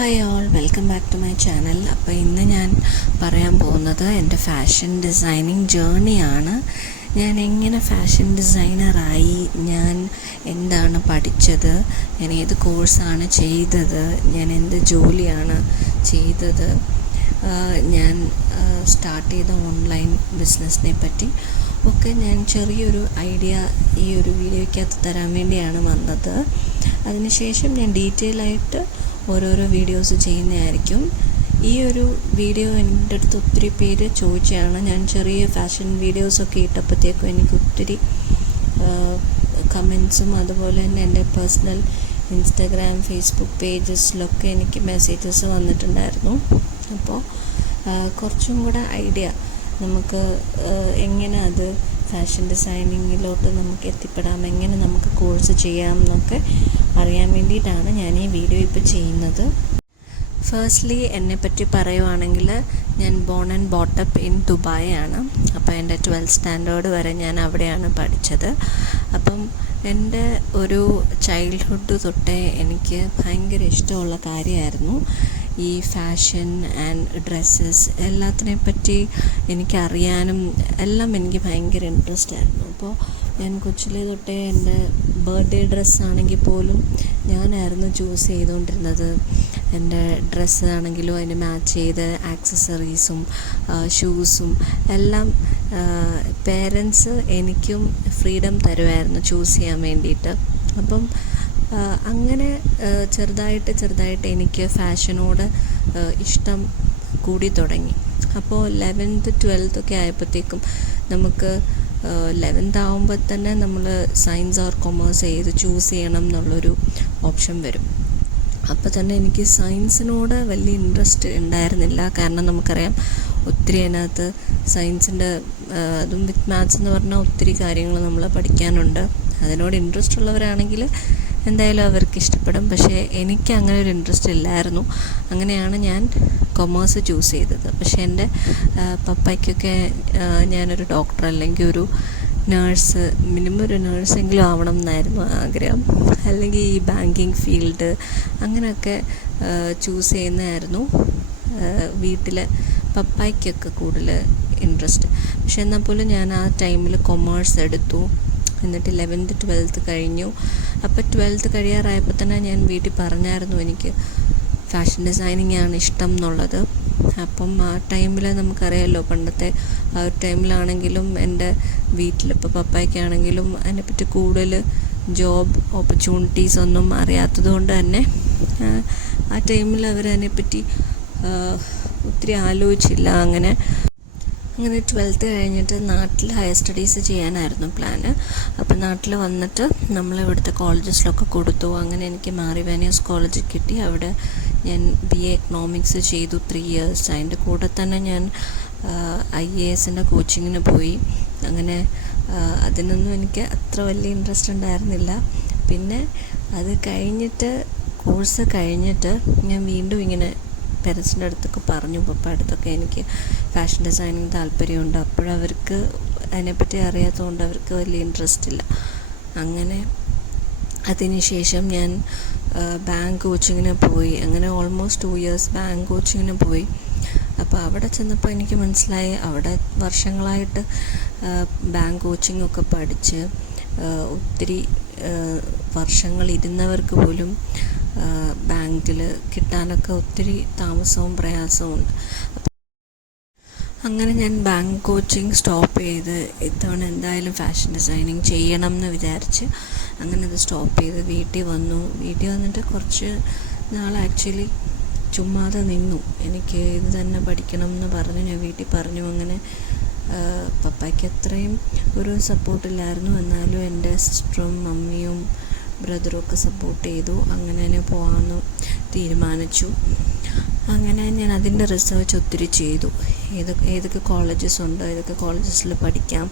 Hi all, welcome back to my channel. അപ്പോൾ ഇന്ന് ഞാൻ പറയാൻ പോകുന്നത് എൻ്റെ ഫാഷൻ ഡിസൈനിങ് ജേർണിയാണ്. ഞാൻ എങ്ങനെ ഫാഷൻ ഡിസൈനറായി, ഞാൻ എന്താണ് പഠിച്ചത്, ഞാൻ ഏത് കോഴ്സാണ് ചെയ്തത്, ഞാൻ എന്ത് ജോലിയാണ് ചെയ്തത്, ഞാൻ സ്റ്റാർട്ട് ചെയ്ത ഓൺലൈൻ ബിസിനസ്സിനെ പറ്റി ഒക്കെ ഞാൻ ചെറിയൊരു ഐഡിയ ഈ ഒരു വീഡിയോയ്ക്കകത്ത് തരാൻ വേണ്ടിയാണ് വന്നത്. അതിനുശേഷം ഞാൻ ഡീറ്റെയിൽ ആയിട്ട് ഓരോരോ വീഡിയോസ് ചെയ്യുന്നതായിരിക്കും. ഈ ഒരു വീഡിയോ എൻ്റെ അടുത്ത് ഒത്തിരി പേര് ചോദിച്ചാണ്. ഞാൻ ചെറിയ ഫാഷൻ വീഡിയോസൊക്കെ ഇട്ടപ്പോഴത്തേക്കും എനിക്ക് ഒത്തിരി കമൻസും അതുപോലെ തന്നെ എൻ്റെ പേഴ്സണൽ ഇൻസ്റ്റാഗ്രാം, ഫേസ്ബുക്ക് പേജസിലൊക്കെ എനിക്ക് മെസ്സേജസ് വന്നിട്ടുണ്ടായിരുന്നു. അപ്പോൾ കുറച്ചും കൂടെ ഐഡിയ നമുക്ക് എങ്ങനെ അത് ഫാഷൻ ഡിസൈനിങ്ങിലോട്ട് നമുക്ക് എത്തിപ്പെടാം, എങ്ങനെ നമുക്ക് കോഴ്സ് ചെയ്യാം എന്നൊക്കെ അറിയാൻ വേണ്ടിയിട്ടാണ് ഞാൻ ഈ വീഡിയോ ഇപ്പോൾ ചെയ്യുന്നത്. ഫസ്റ്റ്ലി എന്നെപ്പറ്റി പറയുവാണെങ്കിൽ, ഞാൻ born and brought up in Dubai ആണ്. അപ്പോൾ എൻ്റെ 12th സ്റ്റാൻഡേർഡ് വരെ ഞാൻ അവിടെയാണ് പഠിച്ചത്. അപ്പം എൻ്റെ ഒരു ചൈൽഡ്ഹുഡ് തൊട്ടേ എനിക്ക് ഭയങ്കര ഇഷ്ടമുള്ള കാര്യമായിരുന്നു ഈ ഫാഷൻ ആൻഡ് ഡ്രസ്സസ്. എല്ലാത്തിനെ പറ്റി എനിക്കറിയാനും എല്ലാം എനിക്ക് ഭയങ്കര ഇൻട്രസ്റ്റ് ആയിരുന്നു. അപ്പോൾ ഞാൻ കൊച്ചിലെ തൊട്ടേ എൻ്റെ ബർത്ത്ഡേ ഡ്രസ്സാണെങ്കിൽ പോലും ഞാനായിരുന്നു ചൂസ് ചെയ്തുകൊണ്ടിരുന്നത്. എൻ്റെ ഡ്രസ്സ് ആണെങ്കിലും അതിന് മാച്ച് ചെയ്ത് ആക്സസറീസും ഷൂസും എല്ലാം പേരൻസ് എനിക്കും ഫ്രീഡം തരുമായിരുന്നു ചൂസ് ചെയ്യാൻ വേണ്ടിയിട്ട്. അപ്പം അങ്ങനെ ചെറുതായിട്ട് എനിക്ക് ഫാഷനോട് ഇഷ്ടം കൂടി തുടങ്ങി. അപ്പോൾ 11th 12th ഒക്കെ ആയപ്പോഴത്തേക്കും നമുക്ക് 11th ആകുമ്പോൾ തന്നെ നമ്മൾ സയൻസ് ഓർ കൊമേഴ്സ് ഏത് ചൂസ് ചെയ്യണം എന്നുള്ളൊരു ഓപ്ഷൻ വരും. അപ്പോൾ തന്നെ എനിക്ക് സയൻസിനോട് വലിയ ഇൻട്രസ്റ്റ് ഉണ്ടായിരുന്നില്ല. കാരണം നമുക്കറിയാം ഒത്തിരി അതിനകത്ത് സയൻസിൻ്റെ അതും വിത്ത് മാത്സ് എന്ന് പറഞ്ഞാൽ ഒത്തിരി കാര്യങ്ങൾ നമ്മൾ പഠിക്കാനുണ്ട്. അതിനോട് ഇൻട്രസ്റ്റ് ഉള്ളവരാണെങ്കിൽ എന്തായാലും അവർക്ക് ഇഷ്ടപ്പെടും. പക്ഷേ എനിക്ക് അങ്ങനെ ഒരു ഇൻട്രസ്റ്റ് ഇല്ലായിരുന്നു. അങ്ങനെയാണ് ഞാൻ കൊമേഴ്സ് ചൂസ് ചെയ്തത്. പക്ഷേ എൻ്റെ പപ്പയ്ക്കൊക്കെ ഞാനൊരു ഡോക്ടർ അല്ലെങ്കിൽ ഒരു നേഴ്സ്, മിനിമം ഒരു നേഴ്സെങ്കിലും ആവണം എന്നായിരുന്നു ആഗ്രഹം. അല്ലെങ്കിൽ ഈ ബാങ്കിങ് ഫീൽഡ് അങ്ങനെയൊക്കെ ചൂസ് ചെയ്യുന്നതായിരുന്നു വീട്ടിൽ പപ്പായ്ക്കൊക്കെ കൂടുതൽ ഇൻട്രസ്റ്റ്. പക്ഷെ എന്നാൽ പോലും ഞാൻ ആ ടൈമിൽ കൊമേഴ്സ് എടുത്തു. എന്നിട്ട് 11th 12th കഴിഞ്ഞു. അപ്പോൾ 12th കഴിയാറായപ്പോൾ തന്നെ ഞാൻ വീട്ടിൽ പറഞ്ഞായിരുന്നു എനിക്ക് ഫാഷൻ ഡിസൈനിങ് ആണ് ഇഷ്ടം എന്നുള്ളത്. അപ്പം ആ ടൈമിൽ നമുക്കറിയാമല്ലോ, പണ്ടത്തെ ആ ഒരു ടൈമിലാണെങ്കിലും എൻ്റെ വീട്ടിലിപ്പോൾ പപ്പായ്ക്കാണെങ്കിലും അതിനെപ്പറ്റി കൂടുതൽ ജോബ് ഓപ്പർച്യൂണിറ്റീസ് ഒന്നും അറിയാത്തത് കൊണ്ട് തന്നെ ആ ടൈമിൽ അവരതിനെപ്പറ്റി ഒത്തിരി ആലോചിച്ചില്ല. അങ്ങനെ 12th കഴിഞ്ഞിട്ട് നാട്ടിൽ ഹയർ സ്റ്റഡീസ് ചെയ്യാനായിരുന്നു പ്ലാന്. അപ്പോൾ നാട്ടിൽ വന്നിട്ട് നമ്മളിവിടുത്തെ കോളേജസിലൊക്കെ കൊടുത്തു. അങ്ങനെ എനിക്ക് മാറിവാനിയസ് കോളേജിൽ കിട്ടി. അവിടെ ഞാൻ BA എക്കണോമിക്സ് ചെയ്തു 3 years. അതിൻ്റെ കൂടെ തന്നെ ഞാൻ IASൻ്റെ കോച്ചിങ്ങിന് പോയി. അങ്ങനെ അതിനൊന്നും എനിക്ക് അത്ര വലിയ ഇൻട്രസ്റ്റ് ഉണ്ടായിരുന്നില്ല. പിന്നെ അത് കഴിഞ്ഞിട്ട് കോഴ്സ് കഴിഞ്ഞിട്ട് ഞാൻ വീണ്ടും ഇങ്ങനെ പേരൻസിൻ്റെ അടുത്തൊക്കെ പറഞ്ഞു, പപ്പ അടുത്തൊക്കെ എനിക്ക് ഫാഷൻ ഡിസൈനിങ് താല്പര്യമുണ്ട്. അപ്പോഴവർക്ക് അതിനെപ്പറ്റി അറിയാത്തതുകൊണ്ട് അവർക്ക് വലിയ ഇൻട്രസ്റ്റ് ഇല്ല. അങ്ങനെ അതിനുശേഷം ഞാൻ ബാങ്ക് കോച്ചിങ്ങിന് പോയി. അങ്ങനെ ഓൾമോസ്റ്റ് 2 years ബാങ്ക് കോച്ചിങ്ങിന് പോയി. അപ്പോൾ അവിടെ ചെന്നപ്പോൾ എനിക്ക് മനസ്സിലായി, അവിടെ വർഷങ്ങളായിട്ട് ബാങ്ക് കോച്ചിങ്ങൊക്കെ പഠിച്ച് ഒത്തിരി വർഷങ്ങൾ ഇരുന്നവർക്ക് പോലും ബാങ്കിൽ കിട്ടാനൊക്കെ ഒത്തിരി താമസവും പ്രയാസവും ഉണ്ട്. അങ്ങനെ ഞാൻ ബാങ്ക് കോച്ചിങ് സ്റ്റോപ്പ് ചെയ്ത് ഇത്തവണ എന്തായാലും ഫാഷൻ ഡിസൈനിങ് ചെയ്യണം എന്ന് വിചാരിച്ച് അങ്ങനെ അത് സ്റ്റോപ്പ് ചെയ്ത് വീട്ടിൽ വന്നു. വീട്ടിൽ വന്നിട്ട് കുറച്ച് നാൾ ആക്ച്വലി ചുമ്മാതെ നിന്നു. എനിക്ക് ഇത് തന്നെ പഠിക്കണം എന്ന് പറഞ്ഞു ഞാൻ വീട്ടിൽ പറഞ്ഞു. അങ്ങനെ പപ്പയ്ക്ക് അത്രയും ഒരു സപ്പോർട്ടില്ലായിരുന്നു. എന്നാലും എൻ്റെ സിസ്റ്ററും മമ്മിയും ബ്രദറും ഒക്കെ സപ്പോർട്ട് ചെയ്തു. അങ്ങനെ തന്നെ പോകാമെന്ന് തീരുമാനിച്ചു. അങ്ങനെ ഞാൻ അതിൻ്റെ റിസർച്ച് ഒത്തിരി ചെയ്തു. ഏതൊക്കെ കോളേജസ് ഉണ്ട്, ഏതൊക്കെ കോളേജസിൽ പഠിക്കാം.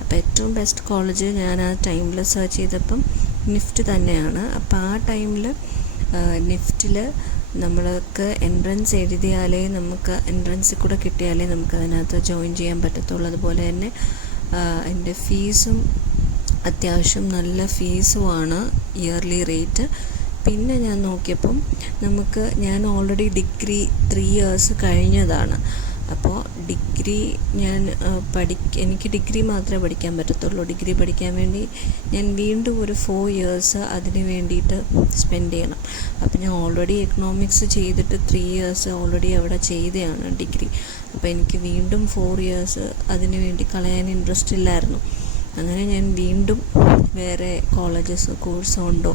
അപ്പോൾ ഏറ്റവും ബെസ്റ്റ് കോളേജ് ഞാൻ ആ ടൈമിൽ സെർച്ച് ചെയ്തപ്പം നിഫ്റ്റ് തന്നെയാണ്. അപ്പോൾ ആ ടൈമിൽ നിഫ്റ്റിൽ നമ്മൾക്ക് എൻട്രൻസ് എഴുതിയാലേ, നമുക്ക് എൻട്രൻസിൽ കൂടെ കിട്ടിയാലേ നമുക്ക് അതിനകത്ത് ജോയിൻ ചെയ്യാൻ പറ്റത്തുള്ളൂ. അതുപോലെ തന്നെ എൻ്റെ ഫീസും അത്യാവശ്യം നല്ല ഫീസുമാണ്. ഇയർലി റേറ്റ് പിന്നെ ഞാൻ നോക്കിയപ്പം ഞാൻ ഓൾറെഡി ഡിഗ്രി 3 ഇയേഴ്സ് കഴിഞ്ഞതാണ്. അപ്പോൾ ഡിഗ്രി എനിക്ക് ഡിഗ്രി മാത്രമേ പഠിക്കാൻ പറ്റത്തുള്ളൂ. ഡിഗ്രി പഠിക്കാൻ വേണ്ടി ഞാൻ വീണ്ടും ഒരു 4 ഇയേഴ്സ് അതിന് വേണ്ടിയിട്ട് സ്പെൻഡ് ചെയ്യണം. അപ്പോൾ ഞാൻ ഓൾറെഡി എക്കണോമിക്സ് ചെയ്തിട്ട് 3 ഇയേഴ്സ് ഓൾറെഡി അവിടെ ചെയ്തതാണ് ഡിഗ്രി. അപ്പോൾ എനിക്ക് വീണ്ടും 4 ഇയേഴ്സ് അതിന് വേണ്ടി കളയാൻ ഇൻട്രസ്റ്റ് ഇല്ലായിരുന്നു. അങ്ങനെ ഞാൻ വീണ്ടും വേറെ കോഴ്സ് ഉണ്ടോ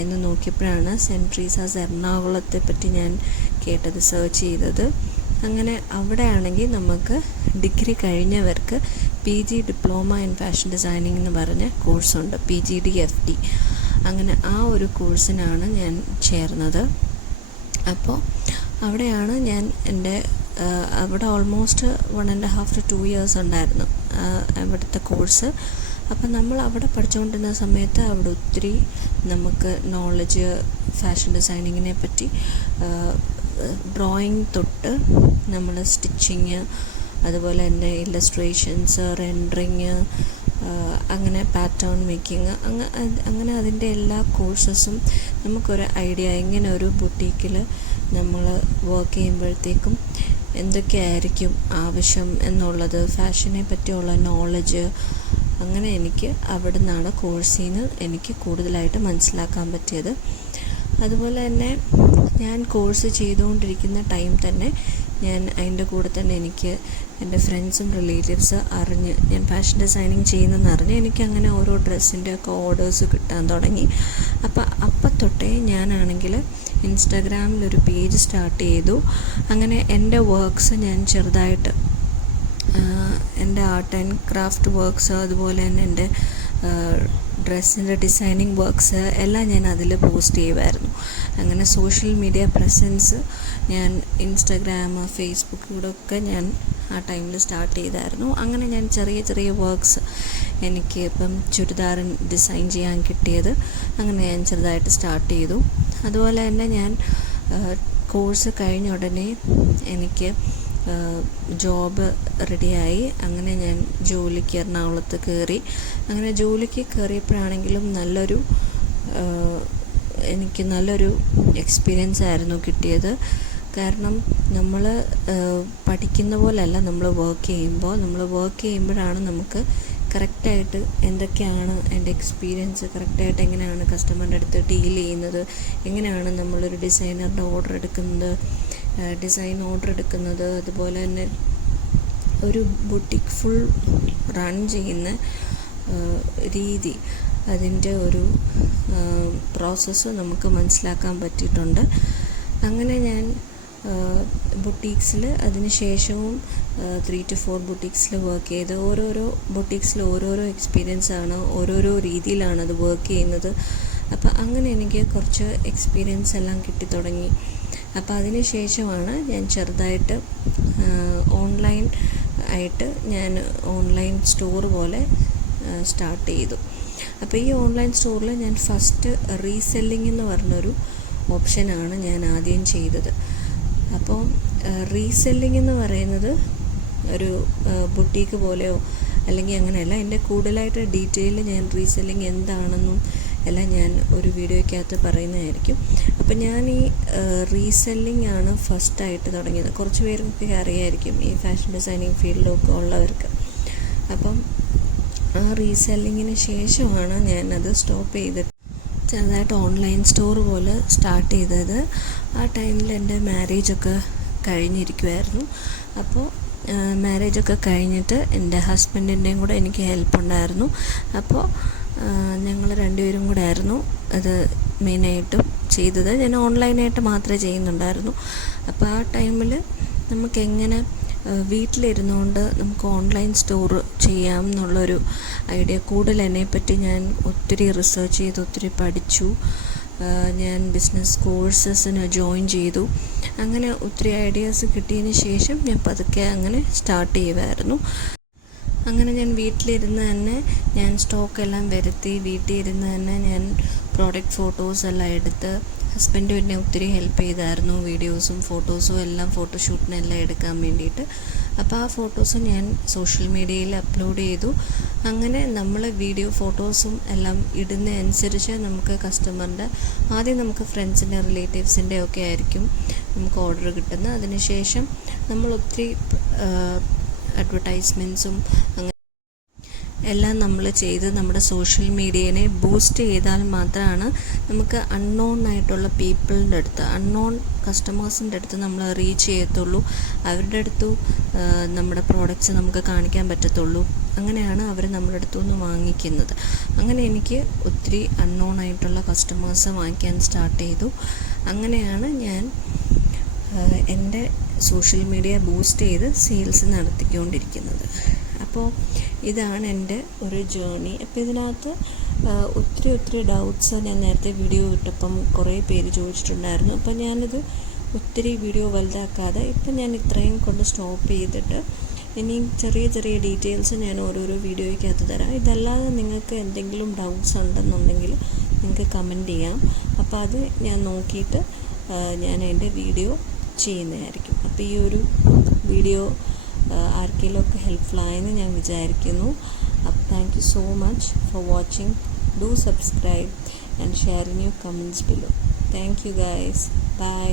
എന്ന് നോക്കിയപ്പോഴാണ് സെൻറ്റ് ട്രീസാസ് എറണാകുളത്തെ പറ്റി ഞാൻ കേട്ടത്, സെർച്ച് ചെയ്തത്. അങ്ങനെ അവിടെ ആണെങ്കിൽ നമുക്ക് ഡിഗ്രി കഴിഞ്ഞവർക്ക് PG diploma in fashion designing എന്ന് പറഞ്ഞ കോഴ്സുണ്ട്, PGDFD. അങ്ങനെ ആ ഒരു കോഴ്സിനാണ് ഞാൻ ചേർന്നത്. അപ്പോൾ അവിടെയാണ് ഞാൻ അവിടെ ഓൾമോസ്റ്റ് 1.5 to 2 ഇയേഴ്സ് ഉണ്ടായിരുന്നു അവിടുത്തെ കോഴ്സ്. അപ്പം നമ്മൾ അവിടെ പഠിച്ചുകൊണ്ടിരുന്ന സമയത്ത് അവിടെ ഒത്തിരി നമുക്ക് നോളജ് ഫാഷൻ ഡിസൈനിങ്ങിനെ പറ്റി, ഡ്രോയിങ് തൊട്ട് നമ്മൾ സ്റ്റിച്ചിങ്, അതുപോലെ തന്നെ ഇല്ലസ്ട്രേഷൻസ്, റെൻഡറിങ്, അങ്ങനെ പാറ്റേൺ മേക്കിങ്, അങ്ങനെ അതിൻ്റെ എല്ലാ കോഴ്സസും നമുക്കൊരു ഐഡിയ, എങ്ങനെ ഒരു ബുട്ടീക്കിൽ നമ്മൾ വർക്ക് ചെയ്യുമ്പോഴത്തേക്കും എന്തൊക്കെയായിരിക്കും ആവശ്യം എന്നുള്ളത്, ഫാഷനെ പറ്റിയുള്ള നോളജ്, അങ്ങനെ എനിക്ക് അവിടെ നിന്നാണ് കോഴ്സിൽ നിന്ന് എനിക്ക് കൂടുതലായിട്ട് മനസ്സിലാക്കാൻ പറ്റിയത്. അതുപോലെ തന്നെ ഞാൻ കോഴ്സ് ചെയ്തുകൊണ്ടിരിക്കുന്ന ടൈം തന്നെ ഞാൻ അതിൻ്റെ കൂടെ തന്നെ എനിക്ക് എൻ്റെ ഫ്രണ്ട്സും റിലേറ്റീവ്സ് അറിഞ്ഞ് ഞാൻ ഫാഷൻ ഡിസൈനിങ് ചെയ്യുന്നതെന്ന് അറിഞ്ഞ് എനിക്കങ്ങനെ ഓരോ ഡ്രസ്സിൻ്റെയൊക്കെ ഓർഡേഴ്സ് കിട്ടാൻ തുടങ്ങി. അപ്പം തൊട്ടേ ഞാനാണെങ്കിൽ ഇൻസ്റ്റാഗ്രാമിലൊരു പേജ് സ്റ്റാർട്ട് ചെയ്തു. അങ്ങനെ എൻ്റെ വർക്ക്സ് ഞാൻ ചെറുതായിട്ട് എൻ്റെ ആർട്ട് ആൻഡ് ക്രാഫ്റ്റ് വർക്ക്സ്, അതുപോലെ തന്നെ എൻ്റെ ഡ്രസ്സിൻ്റെ ഡിസൈനിങ് വർക്ക്സ് എല്ലാം ഞാൻ അതിൽ പോസ്റ്റ് ചെയ്യുമായിരുന്നു. അങ്ങനെ സോഷ്യൽ മീഡിയ പ്രസൻസ് ഞാൻ ഇൻസ്റ്റാഗ്രാം, ഫേസ്ബുക്കിലൂടെയൊക്കെ ഞാൻ ആ ടൈമിൽ സ്റ്റാർട്ട് ചെയ്തായിരുന്നു. അങ്ങനെ ഞാൻ ചെറിയ ചെറിയ വർക്ക്സ്, എനിക്ക് ഇപ്പം ചുരിദാർ ഡിസൈൻ ചെയ്യാൻ കിട്ടിയത്, അങ്ങനെ ഞാൻ ചെറുതായിട്ട് സ്റ്റാർട്ട് ചെയ്തു. അതുപോലെ തന്നെ ഞാൻ കോഴ്സ് കഴിഞ്ഞ ഉടനെ എനിക്ക് ജോബ് റെഡിയായി. അങ്ങനെ ഞാൻ ജോലിക്ക് എറണാകുളത്ത് കയറി. അങ്ങനെ ജോലിക്ക് കയറിയപ്പോഴാണെങ്കിലും എനിക്ക് നല്ലൊരു എക്സ്പീരിയൻസ് ആയിരുന്നു കിട്ടിയത്. കാരണം നമ്മൾ പഠിക്കുന്ന പോലെയല്ല നമ്മൾ വർക്ക് ചെയ്യുമ്പോഴാണ് നമുക്ക് കറക്റ്റായിട്ട് എന്തൊക്കെയാണ് എൻ്റെ എക്സ്പീരിയൻസ്, കറക്റ്റായിട്ട് എങ്ങനെയാണ് കസ്റ്റമറിൻ്റെ അടുത്ത് ഡീൽ ചെയ്യുന്നത്, എങ്ങനെയാണ് നമ്മളൊരു ഡിസൈനറുടെ ഡിസൈൻ ഓർഡർ എടുക്കുന്നത്, അതുപോലെ തന്നെ ഒരു ബുട്ടിക് ഫുൾ റൺ ചെയ്യുന്ന രീതി, അതിൻ്റെ ഒരു പ്രോസസ്സ് നമുക്ക് മനസ്സിലാക്കാൻ പറ്റിയിട്ടുണ്ട്. അങ്ങനെ ഞാൻ ബുട്ടീക്സിൽ അതിന് ശേഷവും 3 to 4 ബുട്ടീക്സിൽ വർക്ക് ചെയ്ത്, ഓരോരോ ബുട്ടീക്സിൽ ഓരോരോ എക്സ്പീരിയൻസാണ്, ഓരോരോ രീതിയിലാണ് അത് വർക്ക് ചെയ്യുന്നത്. അപ്പോൾ അങ്ങനെ എനിക്ക് കുറച്ച് എക്സ്പീരിയൻസ് എല്ലാം കിട്ടി തുടങ്ങി. അപ്പോൾ അതിന് ശേഷമാണ് ഞാൻ ചെറുതായിട്ട് ഓൺലൈൻ സ്റ്റോർ പോലെ സ്റ്റാർട്ട് ചെയ്തു. അപ്പോൾ ഈ ഓൺലൈൻ സ്റ്റോറിൽ ഞാൻ ഫസ്റ്റ് റീസെല്ലിംഗ് എന്ന് പറഞ്ഞൊരു ഓപ്ഷനാണ് ഞാൻ ആദ്യം ചെയ്തത്. അപ്പോൾ റീസെല്ലിംഗ് എന്ന് പറയുന്നത് ഒരു ബുട്ടീക്ക് പോലെയോ അല്ലെങ്കിൽ അങ്ങനെയല്ല. എൻ്റെ കൂടുതലായിട്ട് ഡീറ്റെയിൽ ഞാൻ റീസെല്ലിംഗ് എന്താണെന്നും എല്ലാം ഞാൻ ഒരു വീഡിയോയ്ക്കകത്ത് പറയുന്നതായിരിക്കും. അപ്പം ഞാൻ ഈ റീസെല്ലിംഗ് ആണ് ഫസ്റ്റായിട്ട് തുടങ്ങിയത്. കുറച്ച് പേർക്കൊക്കെ അറിയായിരിക്കും ഈ ഫാഷൻ ഡിസൈനിങ് ഫീൽഡിലൊക്കെ ഉള്ളവർക്ക്. അപ്പം ആ റീസെല്ലിങ്ങിന് ശേഷമാണ് ഞാനത് സ്റ്റോപ്പ് ചെയ്തിട്ട് ചെറുതായിട്ട് ഓൺലൈൻ സ്റ്റോർ പോലെ സ്റ്റാർട്ട് ചെയ്തത്. ആ ടൈമിൽ എൻ്റെ മാരേജൊക്കെ കഴിഞ്ഞിരിക്കുമായിരുന്നു. അപ്പോൾ മാരേജൊക്കെ കഴിഞ്ഞിട്ട് എൻ്റെ ഹസ്ബൻഡിൻ്റെയും കൂടെ എനിക്ക് ഹെൽപ്പുണ്ടായിരുന്നു. അപ്പോൾ ഞങ്ങൾ രണ്ടുപേരും കൂടെ ആയിരുന്നു അത് മെയിനായിട്ടും ചെയ്തത്. ഞാൻ ഓൺലൈനായിട്ട് മാത്രമേ ചെയ്യുന്നുണ്ടായിരുന്നു. അപ്പോൾ ആ ടൈമിൽ നമുക്കെങ്ങനെ വീട്ടിലിരുന്നുകൊണ്ട് നമുക്ക് ഓൺലൈൻ സ്റ്റോർ ചെയ്യാം എന്നുള്ളൊരു ഐഡിയ, കൂടുതൽ എന്നെപ്പറ്റി ഞാൻ ഒത്തിരി റിസർച്ച് ചെയ്ത് ഒത്തിരി പഠിച്ചു. ഞാൻ ബിസിനസ് കോഴ്സസിന് ജോയിൻ ചെയ്തു. അങ്ങനെ ഒത്തിരി ഐഡിയാസ് കിട്ടിയതിന് ശേഷം ഞാൻ പതുക്കെ അങ്ങനെ സ്റ്റാർട്ട് ചെയ്യുമായിരുന്നു. അങ്ങനെ ഞാൻ വീട്ടിലിരുന്ന് തന്നെ ഞാൻ സ്റ്റോക്കെല്ലാം വരുത്തി, വീട്ടിൽ ഇരുന്ന് തന്നെ ഞാൻ പ്രോഡക്റ്റ് ഫോട്ടോസ് എല്ലാം എടുത്ത് ഹസ്ബൻഡ് എന്നെ ഒത്തിരി ഹെൽപ്പ് ചെയ്തായിരുന്നു, വീഡിയോസും ഫോട്ടോസും എല്ലാം ഫോട്ടോഷൂട്ടിനെല്ലാം എടുക്കാൻ വേണ്ടിയിട്ട്. അപ്പോൾ ആ ഫോട്ടോസ് ഞാൻ സോഷ്യൽ മീഡിയയിൽ അപ്ലോഡ് ചെയ്തു. അങ്ങനെ നമ്മൾ വീഡിയോ ഫോട്ടോസും എല്ലാം ഇടുന്നതനുസരിച്ച് നമുക്ക് കസ്റ്റമറിൻ്റെ ആദ്യം നമുക്ക് ഫ്രണ്ട്സിൻ്റെ റിലേറ്റീവ്സിൻ്റെ ഒക്കെ ആയിരിക്കും നമുക്ക് ഓർഡർ കിട്ടുന്നത്. അതിനുശേഷം നമ്മൾ ഒത്തിരി അഡ്വർടൈസ്മെൻറ്റ്സും അങ്ങനെ എല്ലാം നമ്മൾ ചെയ്ത് നമ്മുടെ സോഷ്യൽ മീഡിയനെ ബൂസ്റ്റ് ചെയ്താൽ മാത്രമാണ് നമുക്ക് അൺനോൺ ആയിട്ടുള്ള പീപ്പിളിൻ്റെ അടുത്ത്, അൺനോൺ കസ്റ്റമേഴ്സിൻ്റെ അടുത്ത് നമ്മൾ റീച്ച് ചെയ്യത്തുള്ളൂ. അവരുടെ അടുത്ത് നമ്മുടെ പ്രോഡക്റ്റ്സ് നമുക്ക് കാണിക്കാൻ പറ്റത്തുള്ളൂ. അങ്ങനെയാണ് അവർ നമ്മുടെ അടുത്തു നിന്ന് വാങ്ങിക്കുന്നത്. അങ്ങനെ എനിക്ക് ഒത്തിരി അൺനോൺ ആയിട്ടുള്ള കസ്റ്റമേഴ്സ് വാങ്ങിക്കാൻ സ്റ്റാർട്ട് ചെയ്തു. അങ്ങനെയാണ് ഞാൻ എൻ്റെ സോഷ്യൽ മീഡിയ ബൂസ്റ്റ് ചെയ്ത് സെയിൽസ് നടത്തിക്കൊണ്ടിരിക്കുന്നത്. അപ്പോൾ ഇതാണ് എൻ്റെ ഒരു ജേർണി. അപ്പോൾ ഇതിനകത്ത് ഒത്തിരി ഡൗട്ട്സ് ഞാൻ നേരത്തെ വീഡിയോ ഇട്ടപ്പം കുറേ പേര് ചോദിച്ചിട്ടുണ്ടായിരുന്നു. അപ്പോൾ ഞാനിത് ഒത്തിരി വീഡിയോ വലുതാക്കാതെ ഇപ്പം ഞാൻ ഇത്രയും കൊണ്ട് സ്റ്റോപ്പ് ചെയ്തിട്ട് ഇനിയും ചെറിയ ഡീറ്റെയിൽസ് ഞാൻ ഓരോരോ വീഡിയോയ്ക്കകത്ത് തരാം. ഇതല്ലാതെ നിങ്ങൾക്ക് എന്തെങ്കിലും ഡൗട്ട്സ് ഉണ്ടെന്നുണ്ടെങ്കിൽ നിങ്ങൾക്ക് കമൻറ്റ് ചെയ്യാം. അപ്പോൾ അത് ഞാൻ നോക്കിയിട്ട് ഞാൻ എൻ്റെ വീഡിയോ ചെയ്യുന്നതായിരിക്കും. അപ്പോൾ ഈ ഒരു വീഡിയോ ആർക്കെങ്കിലുമൊക്കെ ഹെൽപ്ഫുൾ ആയെന്ന് ഞാൻ വിചാരിക്കുന്നു. അപ്പോൾ thank you so much for watching. Do subscribe and share in your comments below. Thank you guys. By.